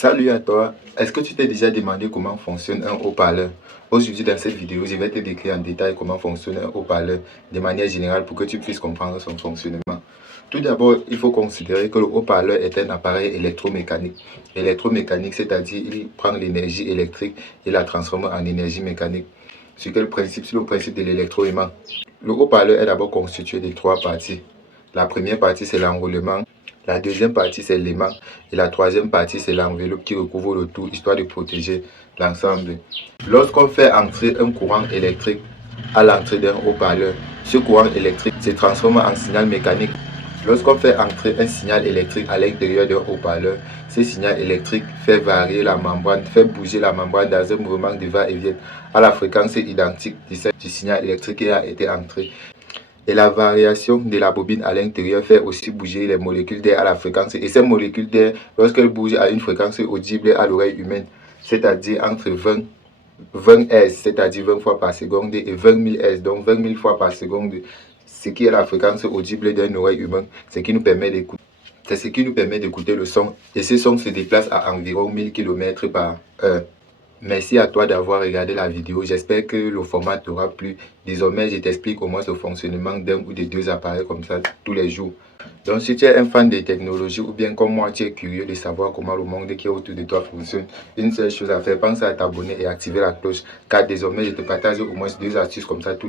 Salut à toi, est-ce que tu t'es déjà demandé comment fonctionne un haut-parleur? Aujourd'hui dans cette vidéo, je vais te décrire en détail comment fonctionne un haut-parleur de manière générale pour que tu puisses comprendre son fonctionnement. Tout d'abord, il faut considérer que le haut-parleur est un appareil électromécanique. Électromécanique, c'est-à-dire il prend l'énergie électrique et la transforme en énergie mécanique. Sur quel principe? Sur le principe de l'électroaimant. Le haut-parleur est d'abord constitué de trois parties. La première partie, c'est l'enroulement. La deuxième partie, c'est l'aimant. Et la troisième partie, c'est l'enveloppe qui recouvre le tout, histoire de protéger l'ensemble. Lorsqu'on fait entrer un courant électrique à l'entrée d'un haut-parleur, ce courant électrique se transforme en signal mécanique. Lorsqu'on fait entrer un signal électrique à l'intérieur d'un haut-parleur, ce signal électrique fait varier la membrane, fait bouger la membrane dans un mouvement de va-et-vient à la fréquence identique du signal électrique qui a été entré. Et la variation de la bobine à l'intérieur fait aussi bouger les molécules d'air à la fréquence. Et ces molécules d'air, lorsqu'elles bougent à une fréquence audible à l'oreille humaine, c'est-à-dire entre 20 Hz, c'est-à-dire 20 fois par seconde, et 20 000 Hz, donc 20 000 fois par seconde, ce qui est la fréquence audible d'une oreille humaine, c'est ce qui nous permet d'écouter. C'est ce qui nous permet d'écouter le son. Et ce son se déplace à environ 1000 km par heure. Merci à toi d'avoir regardé la vidéo. J'espère que le format t'aura plu. Désormais, je t'explique au moins le fonctionnement d'un ou de deux appareils comme ça tous les jours. Donc, si tu es un fan de technologie ou bien comme moi, tu es curieux de savoir comment le monde qui est autour de toi fonctionne, une seule chose à faire, pense à t'abonner et activer la cloche. Car désormais, je te partage au moins deux astuces comme ça tous